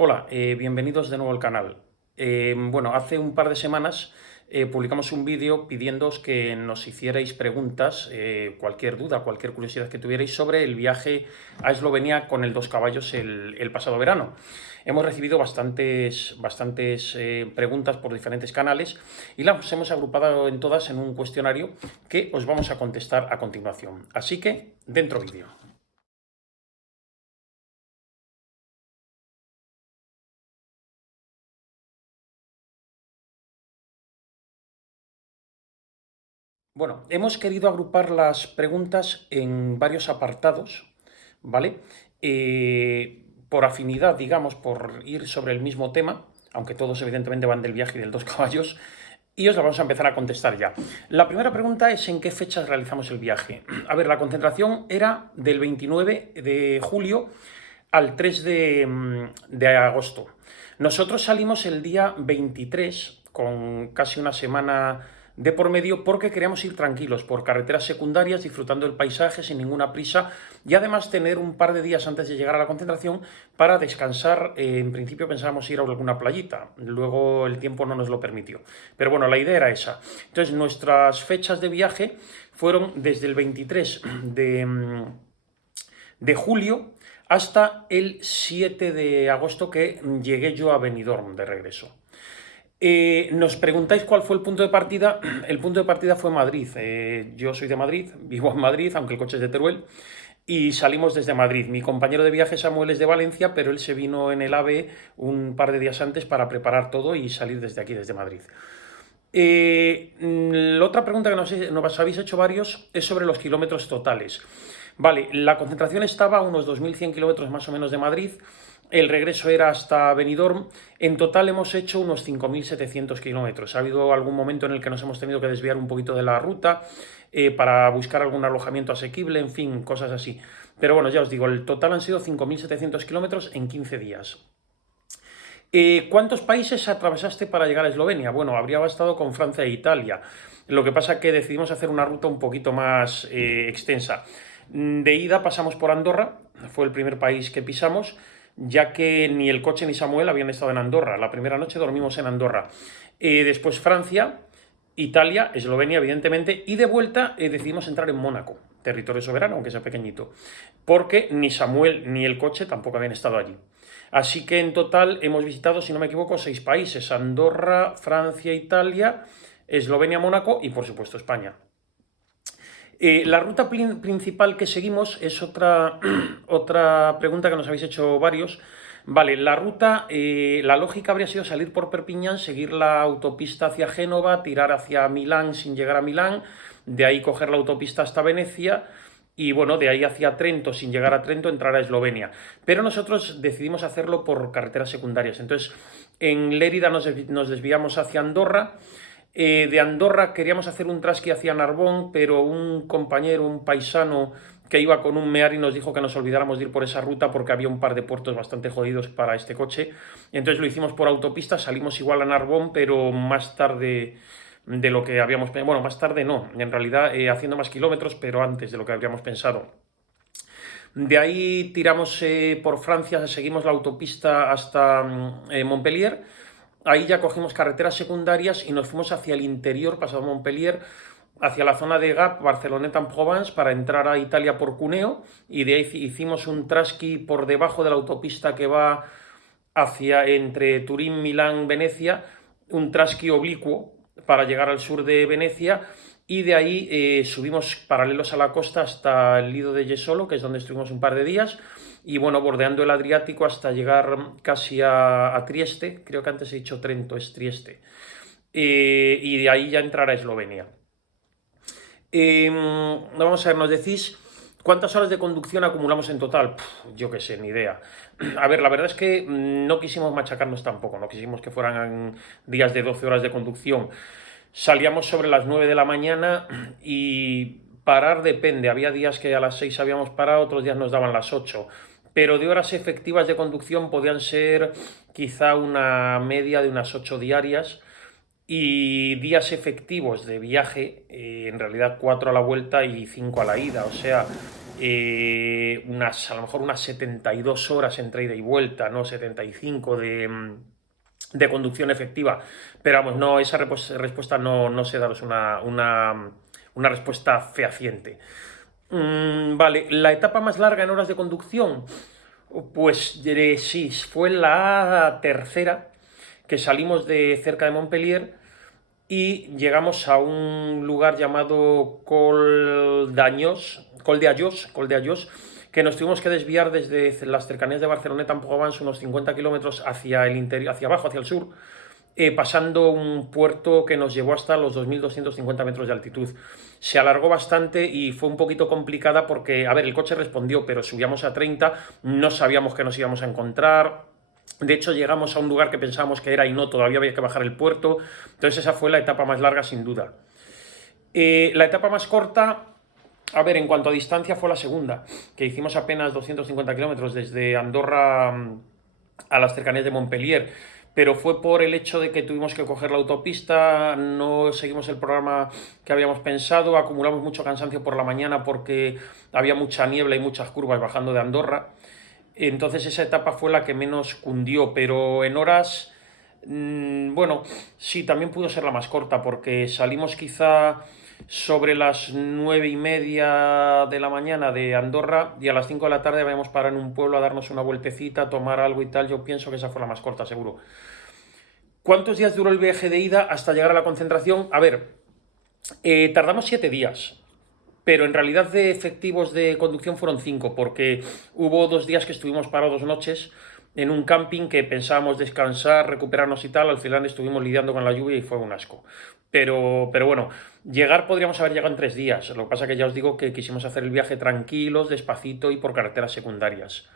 Hola, bienvenidos de nuevo al canal. Bueno, hace un par de semanas publicamos un vídeo pidiéndoos que nos hicierais preguntas, cualquier duda, cualquier curiosidad que tuvierais sobre el viaje a Eslovenia con el Dos Caballos el pasado verano. Hemos recibido bastantes preguntas por diferentes canales y las hemos agrupado en todas en un cuestionario que os vamos a contestar a continuación. Así que, dentro vídeo. Bueno, hemos querido agrupar las preguntas en varios apartados, ¿vale? Por afinidad, digamos, por ir sobre el mismo tema, aunque todos evidentemente van del viaje y del Dos Caballos, y os la vamos a empezar a contestar ya. La primera pregunta es en qué fechas realizamos el viaje. A ver, la concentración era del 29 de julio al 3 de agosto. Nosotros salimos el día 23, con casi una semana de por medio, porque queríamos ir tranquilos por carreteras secundarias, disfrutando del paisaje sin ninguna prisa y además tener un par de días antes de llegar a la concentración para descansar. En principio pensábamos ir a alguna playita, luego el tiempo no nos lo permitió. Pero bueno, la idea era esa. Entonces nuestras fechas de viaje fueron desde el 23 de julio hasta el 7 de agosto, que llegué yo a Benidorm de regreso. Nos preguntáis cuál fue el punto de partida. El punto de partida fue Madrid. Yo soy de Madrid, vivo en Madrid, aunque el coche es de Teruel, y salimos desde Madrid. Mi compañero de viaje Samuel es de Valencia, pero él se vino en el AVE un par de días antes para preparar todo y salir desde aquí, desde Madrid. La otra pregunta que nos habéis hecho varios es sobre los kilómetros totales. Vale, la concentración estaba a unos 2.100 kilómetros más o menos de Madrid. El regreso era hasta Benidorm. En total hemos hecho unos 5.700 kilómetros. Ha habido algún momento en el que nos hemos tenido que desviar un poquito de la ruta para buscar algún alojamiento asequible, en fin, cosas así. Pero bueno, ya os digo, el total han sido 5.700 kilómetros en 15 días. ¿Cuántos países atravesaste para llegar a Eslovenia? Bueno, habría bastado con Francia e Italia. Lo que pasa es que decidimos hacer una ruta un poquito más extensa. De ida pasamos por Andorra, fue el primer país que pisamos, ya que ni el coche ni Samuel habían estado en Andorra. La primera noche dormimos en Andorra. Después Francia, Italia, Eslovenia, evidentemente, y de vuelta decidimos entrar en Mónaco, territorio soberano, aunque sea pequeñito, porque ni Samuel ni el coche tampoco habían estado allí. Así que en total hemos visitado, si no me equivoco, 6 países: Andorra, Francia, Italia, Eslovenia, Mónaco y por supuesto España. La ruta principal que seguimos es otra pregunta que nos habéis hecho varios. Vale, la ruta, la lógica habría sido salir por Perpiñán, seguir la autopista hacia Génova, tirar hacia Milán sin llegar a Milán, de ahí coger la autopista hasta Venecia y bueno, de ahí hacia Trento, sin llegar a Trento, entrar a Eslovenia. Pero nosotros decidimos hacerlo por carreteras secundarias. Entonces, en Lérida nos desviamos hacia Andorra. De Andorra queríamos hacer un trasqui hacia Narbón, pero un compañero, un paisano que iba con un Meari nos dijo que nos olvidáramos de ir por esa ruta porque había un par de puertos bastante jodidos para este coche. Entonces lo hicimos por autopista, salimos igual a Narbón, pero más tarde de lo que habíamos pensado. Bueno, más tarde no, en realidad haciendo más kilómetros, pero antes de lo que habíamos pensado. De ahí tiramos por Francia, seguimos la autopista hasta Montpellier. Ahí ya cogimos carreteras secundarias y nos fuimos hacia el interior, pasado Montpellier, hacia la zona de Gap, Barceloneta-en-Provence, para entrar a Italia por Cuneo, y de ahí hicimos un trasqui por debajo de la autopista que va hacia entre Turín, Milán, Venecia, un trasqui oblicuo para llegar al sur de Venecia, y de ahí subimos paralelos a la costa hasta el Lido de Jesolo, que es donde estuvimos un par de días, y bueno, bordeando el Adriático hasta llegar casi a Trieste. Creo que antes he dicho Trento, es Trieste. Y de ahí ya entrar a Eslovenia. Vamos a ver, nos decís cuántas horas de conducción acumulamos en total. Yo qué sé, ni idea. A ver, la verdad es que no quisimos machacarnos tampoco, no quisimos que fueran días de 12 horas de conducción. Salíamos sobre las 9 de la mañana y parar depende. Había días que a las 6 habíamos parado, otros días nos daban las 8. Pero de horas efectivas de conducción podían ser quizá una media de unas 8 diarias, y días efectivos de viaje, en realidad 4 a la vuelta y 5 a la ida. O sea, a lo mejor unas 72 horas entre ida y vuelta, ¿no? 75 de conducción efectiva. Pero vamos, no, esa respuesta no sé daros una respuesta fehaciente. Vale, la etapa más larga en horas de conducción, pues sí, fue la tercera, que salimos de cerca de Montpellier y llegamos a un lugar llamado Col de Ayos, que nos tuvimos que desviar desde las cercanías de Barceloneta en Provence unos 50 kilómetros hacia el interior, hacia abajo, hacia el sur, pasando un puerto que nos llevó hasta los 2.250 metros de altitud. Se alargó bastante y fue un poquito complicada porque, a ver, el coche respondió, pero subíamos a 30, no sabíamos qué nos íbamos a encontrar. De hecho, llegamos a un lugar que pensábamos que era y no, todavía había que bajar el puerto. Entonces esa fue la etapa más larga, sin duda. La etapa más corta, a ver, en cuanto a distancia, fue la segunda, que hicimos apenas 250 kilómetros desde Andorra a las cercanías de Montpellier, pero fue por el hecho de que tuvimos que coger la autopista, no seguimos el programa que habíamos pensado, acumulamos mucho cansancio por la mañana porque había mucha niebla y muchas curvas bajando de Andorra. Entonces esa etapa fue la que menos cundió, pero en horas, bueno, sí, también pudo ser la más corta, porque salimos quizá sobre las 9:30 de la mañana de Andorra y a las 5 de la tarde habíamos parado en un pueblo a darnos una vueltecita, a tomar algo y tal. Yo pienso que esa fue la más corta, seguro. ¿Cuántos días duró el viaje de ida hasta llegar a la concentración? A ver, tardamos 7 días. Pero en realidad de efectivos de conducción fueron 5, porque hubo 2 días que estuvimos parados noches en un camping que pensábamos descansar, recuperarnos y tal. Al final estuvimos lidiando con la lluvia y fue un asco. Pero bueno, llegar podríamos haber llegado en 3 días. Lo que pasa que ya os digo que quisimos hacer el viaje tranquilos, despacito y por carreteras secundarias.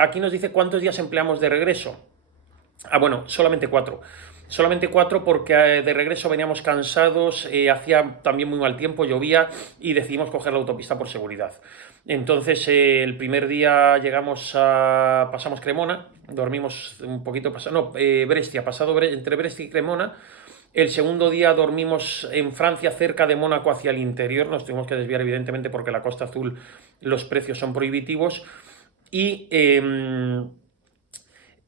Aquí nos dice cuántos días empleamos de regreso. Bueno, solamente 4. Solamente 4 porque de regreso veníamos cansados, hacía también muy mal tiempo, llovía y decidimos coger la autopista por seguridad. Entonces el primer día pasamos Cremona, dormimos un poquito, Brescia, entre Brescia y Cremona. El segundo día dormimos en Francia, cerca de Mónaco, hacia el interior. Nos tuvimos que desviar evidentemente porque la Costa Azul los precios son prohibitivos. Y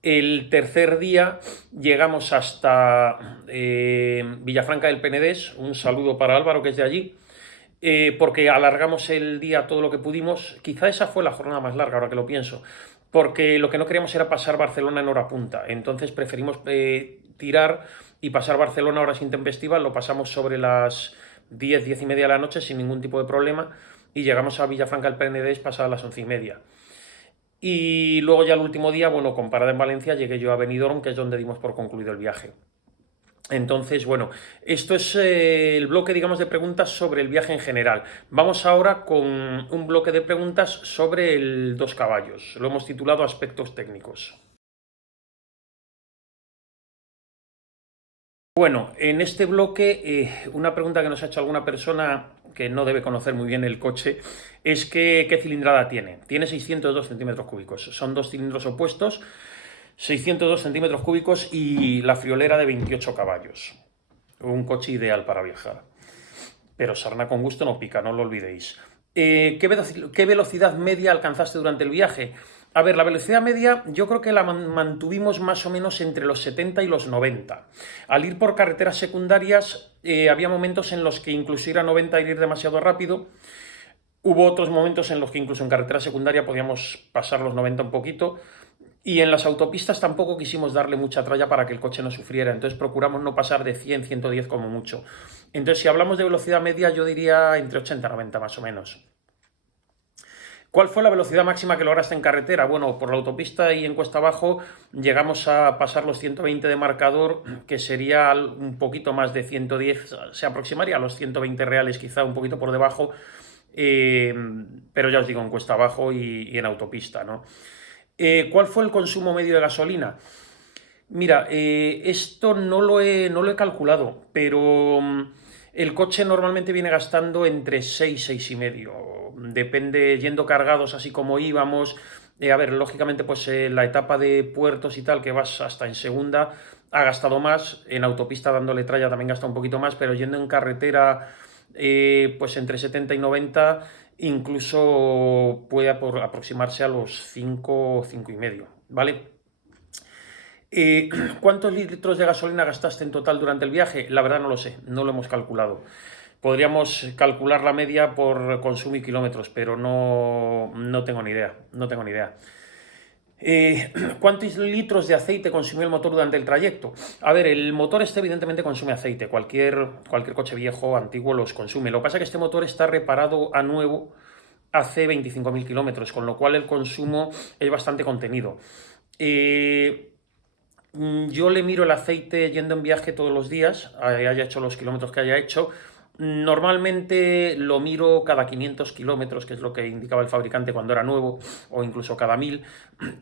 el tercer día llegamos hasta Villafranca del Penedés, un saludo para Álvaro que es de allí, porque alargamos el día todo lo que pudimos. Quizá esa fue la jornada más larga, ahora que lo pienso, porque lo que no queríamos era pasar Barcelona en hora punta, entonces preferimos tirar y pasar Barcelona a horas intempestivas. Lo pasamos sobre las 10, 10:30 de la noche sin ningún tipo de problema y llegamos a Villafranca del Penedés pasadas las 11:30. Y luego ya el último día, bueno, con parada en Valencia, llegué yo a Benidorm, que es donde dimos por concluido el viaje. Entonces, bueno, esto es el bloque, digamos, de preguntas sobre el viaje en general. Vamos ahora con un bloque de preguntas sobre el Dos Caballos. Lo hemos titulado Aspectos técnicos. Bueno, en este bloque, una pregunta que nos ha hecho alguna persona que no debe conocer muy bien el coche es qué cilindrada tiene. Tiene 602 centímetros cúbicos. Son dos cilindros opuestos, 602 centímetros cúbicos y la friolera de 28 caballos. Un coche ideal para viajar. Pero sarna con gusto no pica, no lo olvidéis. ¿Qué velocidad media alcanzaste durante el viaje? A ver, la velocidad media yo creo que la mantuvimos más o menos entre los 70 y los 90. Al ir por carreteras secundarias había momentos en los que incluso ir a 90 era ir demasiado rápido. Hubo otros momentos en los que incluso en carretera secundaria podíamos pasar los 90 un poquito. Y en las autopistas tampoco quisimos darle mucha tralla para que el coche no sufriera, entonces procuramos no pasar de 100, 110 como mucho. Entonces, si hablamos de velocidad media, yo diría entre 80 y 90 más o menos. ¿Cuál fue la velocidad máxima que lograste en carretera? Bueno, por la autopista y en cuesta abajo llegamos a pasar los 120 de marcador, que sería un poquito más de 110, se aproximaría a los 120 reales, quizá un poquito por debajo, pero ya os digo, en cuesta abajo y en autopista, ¿no? ¿Cuál fue el consumo medio de gasolina? Mira, esto no lo he calculado, pero el coche normalmente viene gastando entre 6, 6,5. Depende, yendo cargados así como íbamos. A ver, lógicamente, pues la etapa de puertos y tal, que vas hasta en segunda, ha gastado más. En autopista dándole tralla también gasta un poquito más, pero yendo en carretera, pues entre 70 y 90. incluso puede aproximarse a los 5, 5,5, ¿vale? ¿Cuántos litros de gasolina gastaste en total durante el viaje? La verdad no lo sé, no lo hemos calculado. Podríamos calcular la media por consumo y kilómetros, pero no tengo ni idea, no tengo ni idea. ¿Cuántos litros de aceite consumió el motor durante el trayecto? A ver, el motor este evidentemente consume aceite, cualquier coche viejo, antiguo los consume. Lo que pasa es que este motor está reparado a nuevo hace 25.000 kilómetros, con lo cual el consumo es bastante contenido. Yo le miro el aceite yendo en viaje todos los días, haya hecho los kilómetros que haya hecho. Normalmente lo miro cada 500 kilómetros, que es lo que indicaba el fabricante cuando era nuevo, o incluso cada 1000.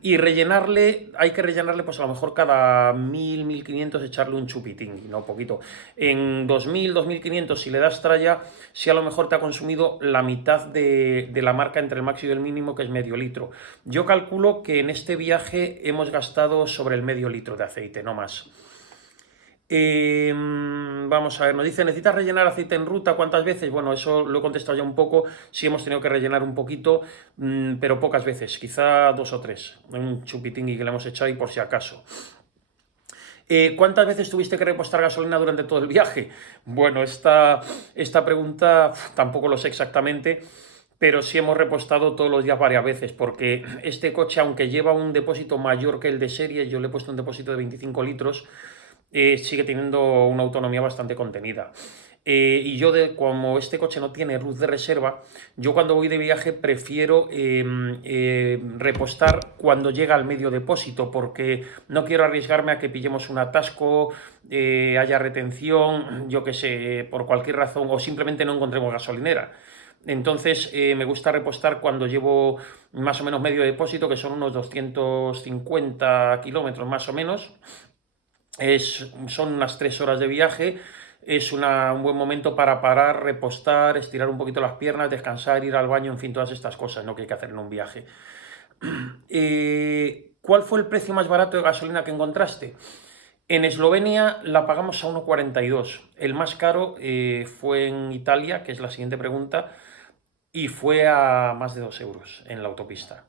Y hay que rellenarle pues a lo mejor cada 1000, 1500, echarle un chupitín, y no poquito. En 2000, 2500, si le das tralla, si a lo mejor te ha consumido la mitad de la marca entre el máximo y el mínimo, que es medio litro. Yo calculo que en este viaje hemos gastado sobre el medio litro de aceite, no más. Vamos a ver, nos dice, ¿necesitas rellenar aceite en ruta? ¿Cuántas veces? Bueno, eso lo he contestado ya un poco, sí hemos tenido que rellenar un poquito, pero pocas veces, quizá 2 o 3, un chupitingui que le hemos echado y por si acaso. ¿Cuántas veces tuviste que repostar gasolina durante todo el viaje? Bueno, esta pregunta tampoco lo sé exactamente, pero sí hemos repostado todos los días varias veces, porque este coche, aunque lleva un depósito mayor que el de serie, yo le he puesto un depósito de 25 litros, sigue teniendo una autonomía bastante contenida. Y yo, como este coche no tiene luz de reserva, yo cuando voy de viaje prefiero repostar cuando llega al medio depósito, porque no quiero arriesgarme a que pillemos un atasco, haya retención, yo que sé, por cualquier razón, o simplemente no encontremos gasolinera. Entonces me gusta repostar cuando llevo más o menos medio depósito, que son unos 250 kilómetros más o menos. Son unas 3 horas de viaje, es un buen momento para parar, repostar, estirar un poquito las piernas, descansar, ir al baño, en fin, todas estas cosas, ¿no?, que hay que hacer en un viaje. ¿Cuál fue el precio más barato de gasolina que encontraste? En Eslovenia la pagamos a 1,42. El más caro fue en Italia, que es la siguiente pregunta, y fue a más de 2 euros en la autopista.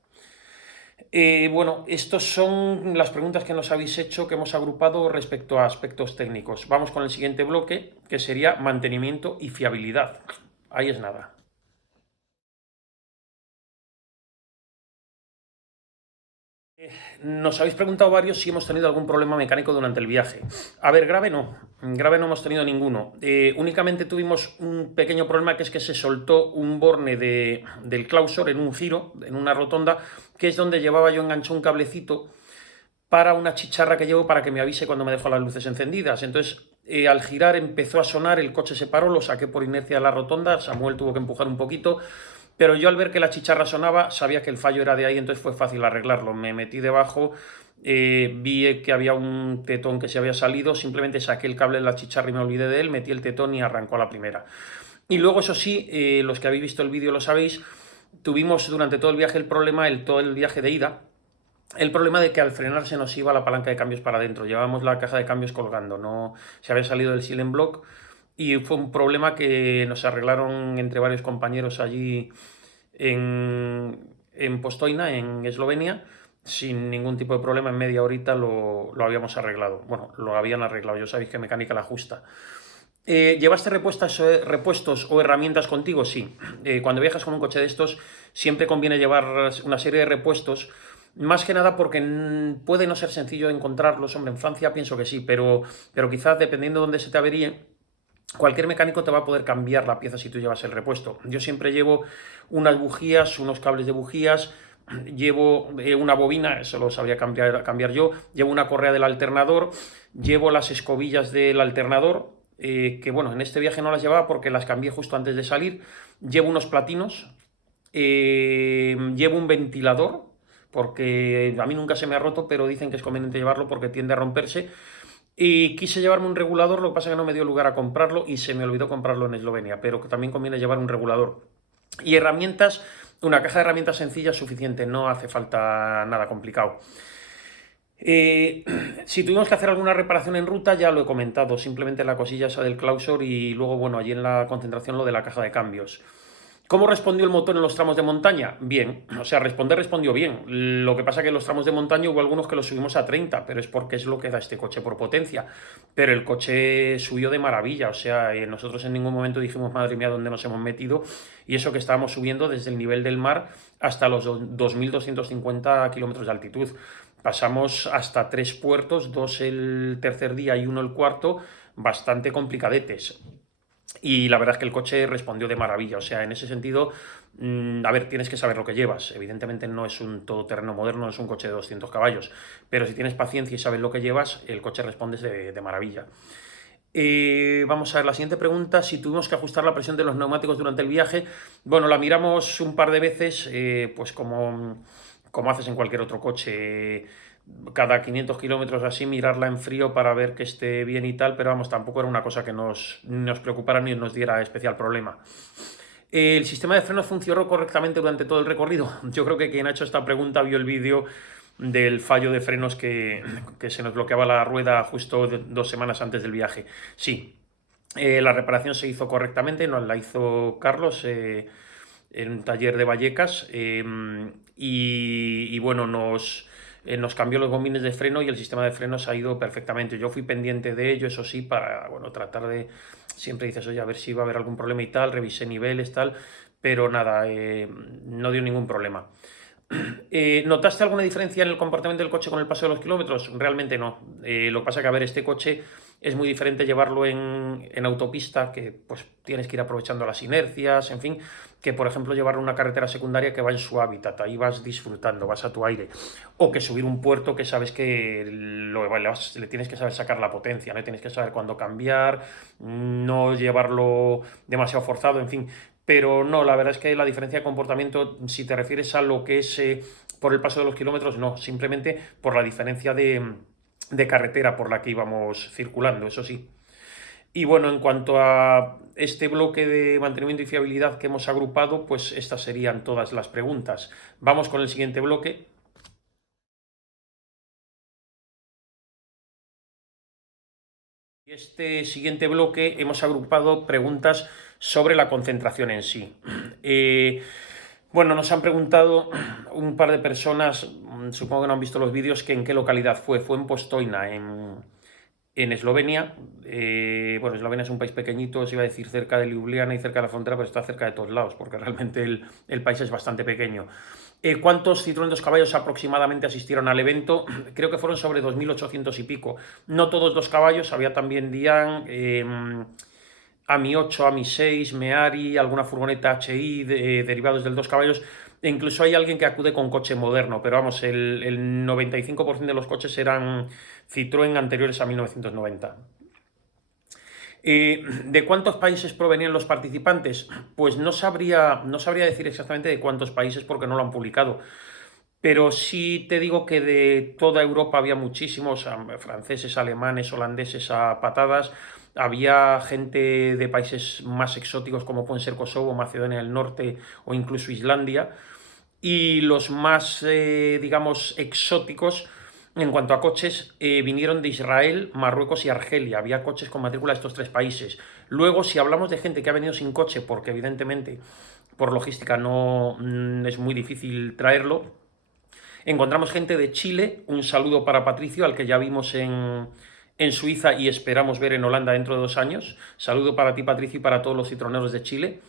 Bueno, estas son las preguntas que nos habéis hecho, que hemos agrupado respecto a aspectos técnicos. Vamos con el siguiente bloque, que sería mantenimiento y fiabilidad. Ahí es nada. Nos habéis preguntado varios si hemos tenido algún problema mecánico durante el viaje. A ver, grave no hemos tenido ninguno. Únicamente tuvimos un pequeño problema, que es que se soltó un borne del clausor en un giro, en una rotonda, que es donde llevaba yo enganchado un cablecito para una chicharra que llevo para que me avise cuando me dejo las luces encendidas. Entonces, al girar empezó a sonar, el coche se paró, lo saqué por inercia de la rotonda, Samuel tuvo que empujar un poquito, pero yo al ver que la chicharra sonaba sabía que el fallo era de ahí, entonces fue fácil arreglarlo. Me metí debajo, vi que había un tetón que se había salido, simplemente saqué el cable de la chicharra y me olvidé de él, metí el tetón y arrancó a la primera. Y luego, eso sí, los que habéis visto el vídeo lo sabéis, tuvimos durante todo el viaje el problema, todo el viaje de ida, el problema de que al frenar se nos iba la palanca de cambios para adentro. Llevábamos la caja de cambios colgando, no se había salido del silent block, y fue un problema que nos arreglaron entre varios compañeros allí en Postojna, en Eslovenia, sin ningún tipo de problema. En media horita lo habíamos arreglado. Bueno, lo habían arreglado, yo sabéis que mecánica la justa. ¿Llevaste repuestos o herramientas contigo? Sí. Cuando viajas con un coche de estos, siempre conviene llevar una serie de repuestos, más que nada porque puede no ser sencillo encontrarlos. Hombre, en Francia pienso que sí, pero quizás dependiendo de dónde se te averíe, cualquier mecánico te va a poder cambiar la pieza si tú llevas el repuesto. Yo siempre llevo unas bujías, unos cables de bujías, llevo una bobina, eso lo sabría cambiar yo, llevo una correa del alternador, llevo las escobillas del alternador, que bueno, en este viaje no las llevaba porque las cambié justo antes de salir. Llevo unos platinos, llevo un ventilador, porque a mí nunca se me ha roto, pero dicen que es conveniente llevarlo porque tiende a romperse. Y quise llevarme un regulador, lo que pasa es que no me dio lugar a comprarlo y se me olvidó comprarlo en Eslovenia, pero que también conviene llevar un regulador. Y herramientas, una caja de herramientas sencilla es suficiente, no hace falta nada complicado. Si tuvimos que hacer alguna reparación en ruta, ya lo he comentado, simplemente la cosilla esa del clausor, y luego, bueno, allí en la concentración lo de la caja de cambios. ¿Cómo respondió el motor en los tramos de montaña? Bien, o sea, respondió bien. Lo que pasa es que en los tramos de montaña hubo algunos que los subimos a 30, pero es porque es lo que da este coche por potencia. Pero el coche subió de maravilla, o sea, nosotros en ningún momento dijimos, madre mía, ¿dónde nos hemos metido? Y eso que estábamos subiendo desde el nivel del mar hasta los 2.250 kilómetros de altitud. Pasamos hasta 3 puertos, 2 el tercer día y 1 el cuarto, bastante complicadetes. Y la verdad es que el coche respondió de maravilla, o sea, en ese sentido, a ver, tienes que saber lo que llevas. Evidentemente no es un todoterreno moderno, no es un coche de 200 caballos, pero si tienes paciencia y sabes lo que llevas, el coche responde de maravilla. Vamos a ver la siguiente pregunta, si tuvimos que ajustar la presión de los neumáticos durante el viaje. Bueno, la miramos un par de veces, pues como haces en cualquier otro coche, cada 500 kilómetros así, mirarla en frío para ver que esté bien y tal, pero vamos, tampoco era una cosa que nos preocupara ni nos diera especial problema. ¿El sistema de frenos funcionó correctamente durante todo el recorrido? Yo creo que quien ha hecho esta pregunta vio el vídeo del fallo de frenos que se nos bloqueaba la rueda justo 2 semanas antes del viaje. Sí, la reparación se hizo correctamente, nos la hizo Carlos en un taller de Vallecas y bueno, nos cambió los bombines de freno y el sistema de frenos ha ido perfectamente. Yo fui pendiente de ello, eso sí, para bueno, tratar de... Siempre dices, oye, a ver si va a haber algún problema y tal, revisé niveles, tal, pero nada, no dio ningún problema. ¿Notaste alguna diferencia en el comportamiento del coche con el paso de los kilómetros? Realmente no. Lo que pasa es que, a ver, este coche es muy diferente llevarlo en autopista, que pues tienes que ir aprovechando las inercias, en fin, que por ejemplo llevarlo en una carretera secundaria que va en su hábitat, ahí vas disfrutando, vas a tu aire. O que subir un puerto que sabes que le tienes que saber sacar la potencia, ¿no? Tienes que saber cuándo cambiar, no llevarlo demasiado forzado, en fin. Pero no, la verdad es que la diferencia de comportamiento, si te refieres a lo que es por el paso de los kilómetros, no, simplemente por la diferencia de carretera por la que íbamos circulando, eso sí. Y bueno, en cuanto a este bloque de mantenimiento y fiabilidad que hemos agrupado, pues estas serían todas las preguntas. Vamos con el siguiente bloque. Este siguiente bloque hemos agrupado preguntas sobre la concentración en sí. Bueno, nos han preguntado un par de personas, supongo que no han visto los vídeos, que en qué localidad fue. Fue en Postojna, en Eslovenia. Bueno, Eslovenia es un país pequeñito, os iba a decir cerca de Ljubljana y cerca de la frontera, pero está cerca de todos lados, porque realmente el país es bastante pequeño. ¿Cuántos Citroën 2 caballos aproximadamente asistieron al evento? Creo que fueron sobre 2.800 y pico. No todos 2 caballos, había también Dian, AMI 8, AMI 6, Meari, alguna furgoneta HI, derivados del 2 caballos. E incluso hay alguien que acude con coche moderno, pero vamos, el 95% de los coches eran Citroën anteriores a 1990. ¿De cuántos países provenían los participantes? Pues no sabría decir exactamente de cuántos países porque no lo han publicado. Pero sí te digo que de toda Europa había muchísimos, franceses, alemanes, holandeses a patadas. Había gente de países más exóticos como pueden ser Kosovo, Macedonia del Norte o incluso Islandia. Y los más, digamos, exóticos en cuanto a coches, vinieron de Israel, Marruecos y Argelia. Había coches con matrícula de estos 3 países. Luego, si hablamos de gente que ha venido sin coche, porque evidentemente por logística no es muy difícil traerlo, encontramos gente de Chile. Un saludo para Patricio, al que ya vimos en Suiza y esperamos ver en Holanda dentro de 2 años. Saludo para ti, Patricio, y para todos los citroneros de Chile.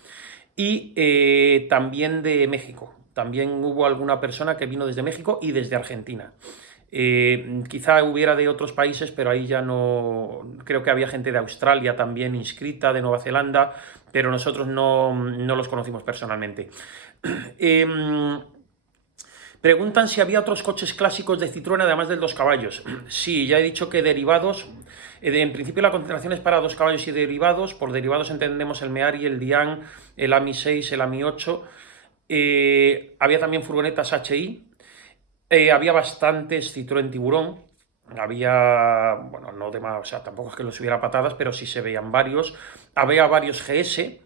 Y también de México. También hubo alguna persona que vino desde México y desde Argentina. Quizá hubiera de otros países, pero ahí ya no... Creo que había gente de Australia también inscrita, de Nueva Zelanda, pero nosotros no los conocimos personalmente. Preguntan si había otros coches clásicos de Citroën además del 2 caballos. Sí, ya he dicho que derivados. En principio la concentración es para 2 caballos y derivados. Por derivados entendemos el Meari, el Dian, el AMI 6, el AMI 8. Había también furgonetas HI. Había bastantes Citroën Tiburón. Había, bueno, no demasiado, o sea, tampoco es que los hubiera patadas, pero sí se veían varios. Había varios GS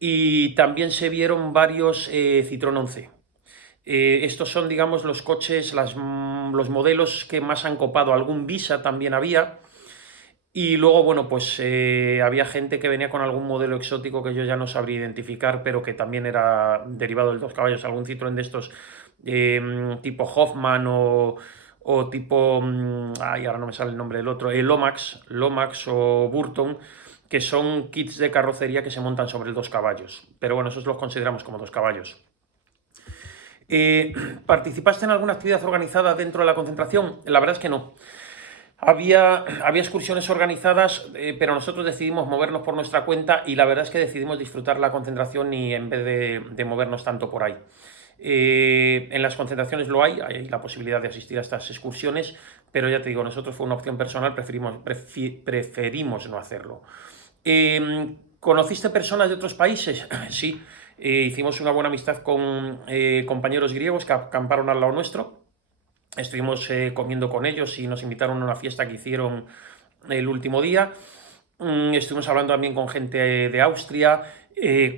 y también se vieron varios Citroën 11. Estos son, digamos, los coches, los modelos que más han copado. Algún Visa también había. Y luego, bueno, pues había gente que venía con algún modelo exótico que yo ya no sabría identificar, pero que también era derivado del dos caballos, algún Citroën de estos tipo Hoffman o tipo, ay, ahora no me sale el nombre del otro, Lomax o Burton, que son kits de carrocería que se montan sobre el dos caballos. Pero bueno, esos los consideramos como dos caballos. Eh, ¿Participaste en alguna actividad organizada dentro de la concentración? La verdad es que no. Había excursiones organizadas, pero nosotros decidimos movernos por nuestra cuenta y la verdad es que decidimos disfrutar la concentración y en vez de movernos tanto por ahí. En las concentraciones hay la posibilidad de asistir a estas excursiones, pero ya te digo, nosotros fue una opción personal, preferimos no hacerlo. ¿Conociste personas de otros países? Sí, hicimos una buena amistad con compañeros griegos que acamparon al lado nuestro. Estuvimos comiendo con ellos y nos invitaron a una fiesta que hicieron el último día. Estuvimos hablando también con gente de Austria,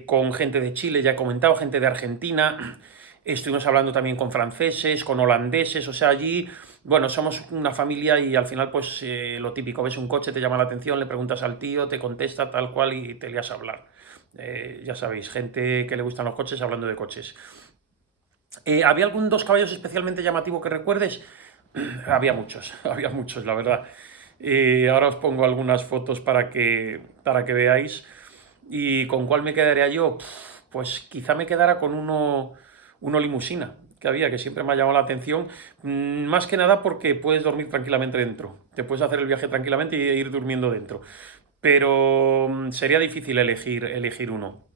con gente de Chile, ya he comentado, gente de Argentina. Estuvimos hablando también con franceses, con holandeses, o sea, allí, bueno, somos una familia y al final, pues lo típico, ves un coche, te llama la atención, le preguntas al tío, te contesta tal cual y te lías a hablar. Ya sabéis, gente que le gustan los coches hablando de coches. ¿Había algún dos caballos especialmente llamativo que recuerdes? Había muchos, la verdad. Ahora os pongo algunas fotos para que veáis. ¿Y con cuál me quedaría yo? Pues quizá me quedara con uno limusina que había, que siempre me ha llamado la atención. Más que nada porque puedes dormir tranquilamente dentro. Te puedes hacer el viaje tranquilamente y ir durmiendo dentro. Pero sería difícil elegir uno.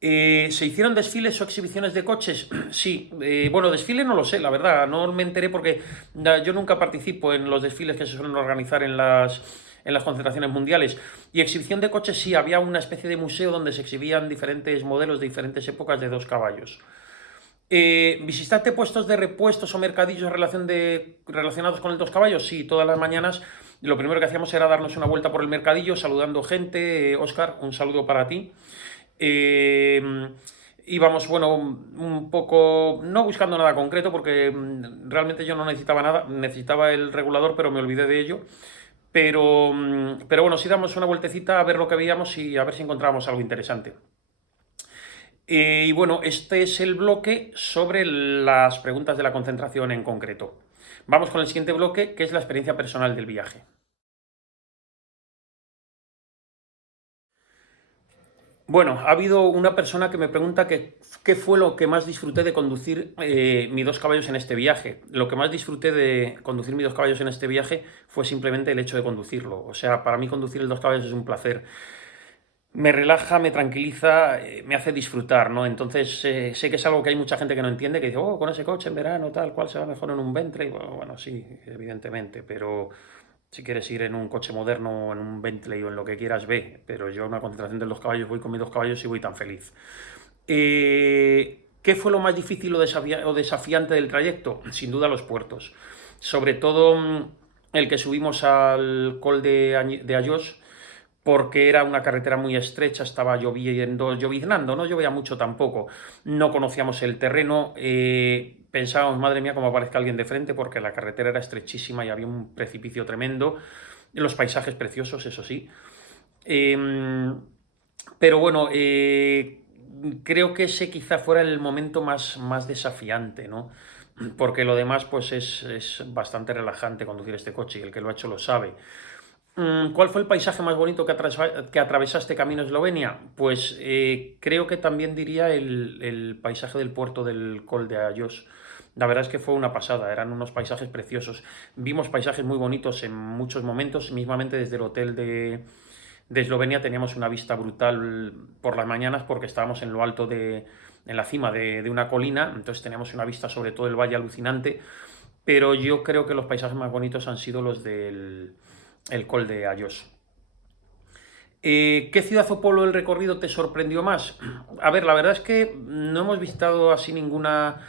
¿Se hicieron desfiles o exhibiciones de coches? Sí, bueno, desfiles no lo sé, la verdad, no me enteré porque yo nunca participo en los desfiles que se suelen organizar en las concentraciones mundiales. Y exhibición de coches sí, había una especie de museo donde se exhibían diferentes modelos de diferentes épocas de dos caballos. ¿Visitaste puestos de repuestos o mercadillos relacionados con el dos caballos? Sí, todas las mañanas lo primero que hacíamos era darnos una vuelta por el mercadillo saludando gente. Óscar, un saludo para ti. Eh, Íbamos, bueno, un poco, no buscando nada concreto, porque realmente yo no necesitaba nada, necesitaba el regulador, pero me olvidé de ello. Pero bueno, sí damos una vueltecita a ver lo que veíamos y a ver si encontrábamos algo interesante. Y bueno, este es el bloque sobre las preguntas de la concentración en concreto. Vamos con el siguiente bloque, que es la experiencia personal del viaje. Bueno, ha habido una persona que me pregunta qué fue lo que más disfruté de conducir mis dos caballos en este viaje. Lo que más disfruté de conducir mis dos caballos en este viaje fue simplemente el hecho de conducirlo. O sea, para mí conducir el dos caballos es un placer. Me relaja, me tranquiliza, me hace disfrutar, ¿no? Entonces, sé que es algo que hay mucha gente que no entiende, que dice, oh, con ese coche en verano, tal cual, se va mejor en un Bentley. Bueno, sí, evidentemente, pero si quieres ir en un coche moderno, en un Bentley o en lo que quieras, ve. Pero yo a una concentración de dos caballos voy con mis dos caballos y voy tan feliz. ¿Qué fue lo más difícil o desafiante del trayecto? Sin duda los puertos. Sobre todo el que subimos al Col de Ayós, porque era una carretera muy estrecha, estaba lloviznando, no llovía mucho tampoco, no conocíamos el terreno, pensábamos, madre mía, cómo aparezca alguien de frente, porque la carretera era estrechísima y había un precipicio tremendo, los paisajes preciosos, eso sí. Eh, pero bueno, creo que ese quizá fuera el momento más desafiante, ¿no? Porque lo demás pues es bastante relajante conducir este coche y el que lo ha hecho lo sabe. ¿Cuál fue el paisaje más bonito que atravesaste camino a Eslovenia? Pues creo que también diría el paisaje del puerto del Col de Ayós. La verdad es que fue una pasada, eran unos paisajes preciosos. Vimos paisajes muy bonitos en muchos momentos, mismamente desde el hotel de Eslovenia teníamos una vista brutal por las mañanas porque estábamos en lo alto en la cima de una colina, entonces teníamos una vista sobre todo el valle alucinante, pero yo creo que los paisajes más bonitos han sido los del el Col de Ayós. ¿Qué ciudad o pueblo del recorrido te sorprendió más? A ver, la verdad es que no hemos visitado así ninguna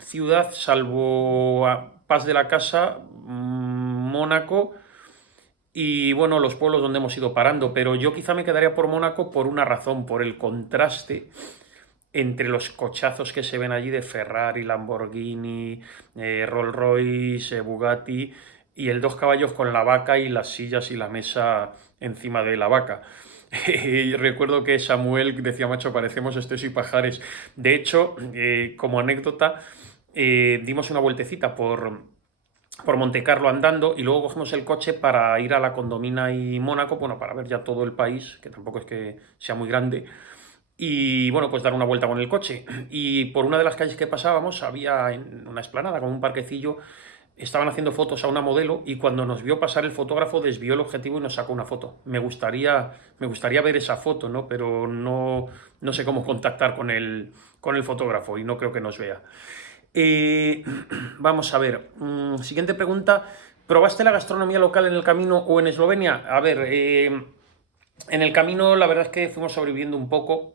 ciudad salvo Paz de la Casa, Mónaco y bueno, los pueblos donde hemos ido parando, pero yo quizá me quedaría por Mónaco por una razón, por el contraste entre los cochazos que se ven allí de Ferrari, Lamborghini, Rolls Royce, Bugatti. y el 2 caballos con la vaca y las sillas y la mesa encima de la vaca. Y recuerdo que Samuel decía, macho, parecemos estos y pajares. De hecho, como anécdota, dimos una vueltecita por Montecarlo andando y luego cogemos el coche para ir a la Condomina y Mónaco, bueno, para ver ya todo el país, que tampoco es que sea muy grande, y bueno, pues dar una vuelta con el coche. Y por una de las calles que pasábamos había en una explanada, como un parquecillo, estaban haciendo fotos a una modelo y cuando nos vio pasar el fotógrafo desvió el objetivo y nos sacó una foto. Me gustaría ver esa foto, ¿no? Pero no sé cómo contactar con el fotógrafo y no creo que nos vea. Eh, Vamos a ver, siguiente pregunta. ¿Probaste la gastronomía local en el camino o en Eslovenia? A ver, en el camino la verdad es que fuimos sobreviviendo un poco,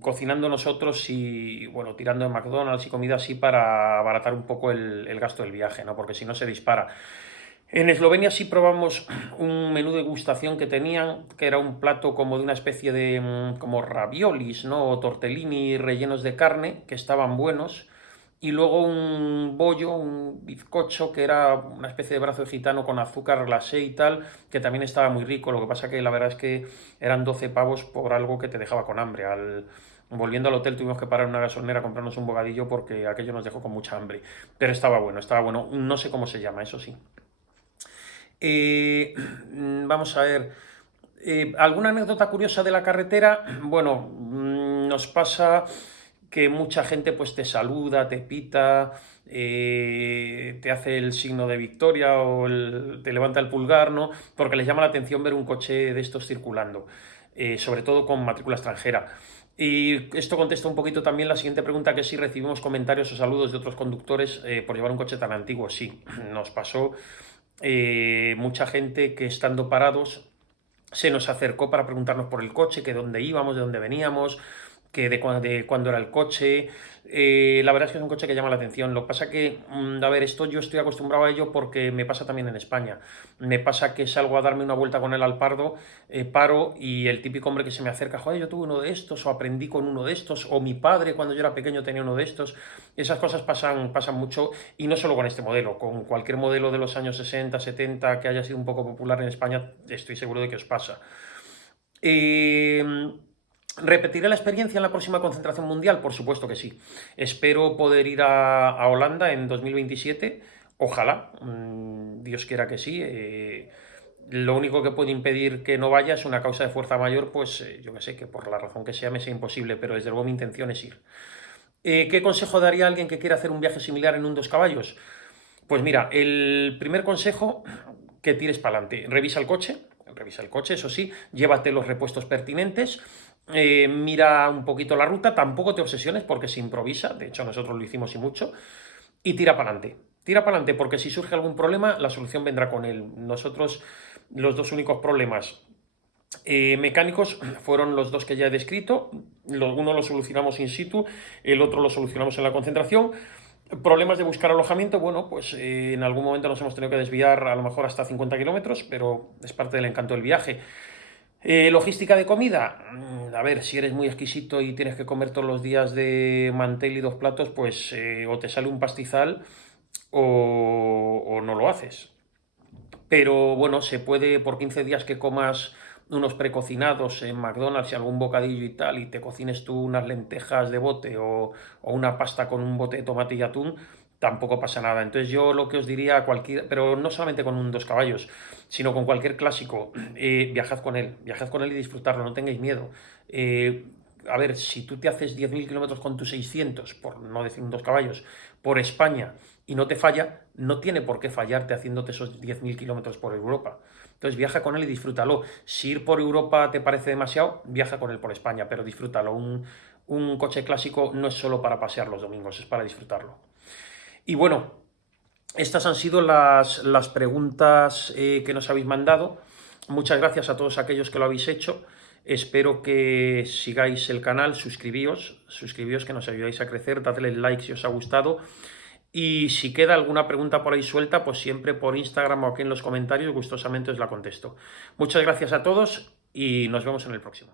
cocinando nosotros y bueno, tirando de McDonald's y comida así para abaratar un poco el gasto del viaje, ¿no? Porque si no se dispara. En Eslovenia sí probamos un menú de degustación que tenían, que era un plato como de una especie de como raviolis, ¿no? O tortellini rellenos de carne, que estaban buenos. Y luego un bollo, un bizcocho, que era una especie de brazo de gitano con azúcar glacé y tal, que también estaba muy rico. Lo que pasa que la verdad es que eran 12 pavos por algo que te dejaba con hambre. Volviendo al hotel tuvimos que parar en una gasolinera a comprarnos un bocadillo porque aquello nos dejó con mucha hambre. Pero estaba bueno, estaba bueno. No sé cómo se llama, eso sí. Vamos a ver. ¿Alguna anécdota curiosa de la carretera? Bueno, nos pasa que mucha gente pues te saluda, te pita, te hace el signo de victoria o te levanta el pulgar, ¿no? Porque les llama la atención ver un coche de estos circulando, sobre todo con matrícula extranjera. Y esto contesta un poquito también la siguiente pregunta, que si recibimos comentarios o saludos de otros conductores por llevar un coche tan antiguo. Sí, nos pasó mucha gente que estando parados se nos acercó para preguntarnos por el coche, que dónde íbamos, de dónde veníamos, que de cuándo era el coche. La verdad es que es un coche que llama la atención. Lo que pasa que, a ver, esto yo estoy acostumbrado a ello porque me pasa también en España. Me pasa que salgo a darme una vuelta con él al Pardo, paro y el típico hombre que se me acerca, joder, yo tuve uno de estos, o aprendí con uno de estos, o mi padre cuando yo era pequeño tenía uno de estos. Esas cosas pasan mucho y no solo con este modelo, con cualquier modelo de los años 60, 70 que haya sido un poco popular en España, estoy seguro de que os pasa. Eh, ¿Repetiré la experiencia en la próxima concentración mundial? Por supuesto que sí. Espero poder ir a Holanda en 2027. Ojalá, Dios quiera que sí. Lo único que puede impedir que no vaya es una causa de fuerza mayor, pues yo que sé, que por la razón que sea me sea imposible, pero desde luego mi intención es ir. ¿Qué consejo daría a alguien que quiera hacer un viaje similar en un 2 caballos? Pues mira, el primer consejo, que tires para adelante. Revisa el coche, eso sí, llévate los repuestos pertinentes, mira un poquito la ruta, tampoco te obsesiones porque se improvisa, de hecho nosotros lo hicimos y mucho, y tira para adelante. Tira para adelante porque si surge algún problema, la solución vendrá con él. Nosotros, los dos únicos problemas mecánicos fueron los dos que ya he descrito. Uno lo solucionamos in situ, el otro lo solucionamos en la concentración. Problemas de buscar alojamiento, bueno, pues en algún momento nos hemos tenido que desviar a lo mejor hasta 50 kilómetros, pero es parte del encanto del viaje. Logística de comida, a ver, si eres muy exquisito y tienes que comer todos los días de mantel y 2 platos, pues o te sale un pastizal o no lo haces. Pero bueno, se puede por 15 días que comas unos precocinados en McDonald's y algún bocadillo y tal, y te cocines tú unas lentejas de bote o una pasta con un bote de tomate y atún, tampoco pasa nada. Entonces yo lo que os diría a cualquier, pero no solamente con un 2 caballos, sino con cualquier clásico, viajad con él y disfrutarlo, no tengáis miedo. A ver, si tú te haces 10.000 kilómetros con tus 600, por no decir un 2 caballos, por España y no te falla, no tiene por qué fallarte haciéndote esos 10.000 kilómetros por Europa. Entonces viaja con él y disfrútalo. Si ir por Europa te parece demasiado, viaja con él por España, pero disfrútalo. Un coche clásico no es solo para pasear los domingos, es para disfrutarlo. Y bueno, estas han sido las preguntas que nos habéis mandado. Muchas gracias a todos aquellos que lo habéis hecho. Espero que sigáis el canal, suscribíos que nos ayudáis a crecer, dadle like si os ha gustado. Y si queda alguna pregunta por ahí suelta, pues siempre por Instagram o aquí en los comentarios, gustosamente os la contesto. Muchas gracias a todos y nos vemos en el próximo.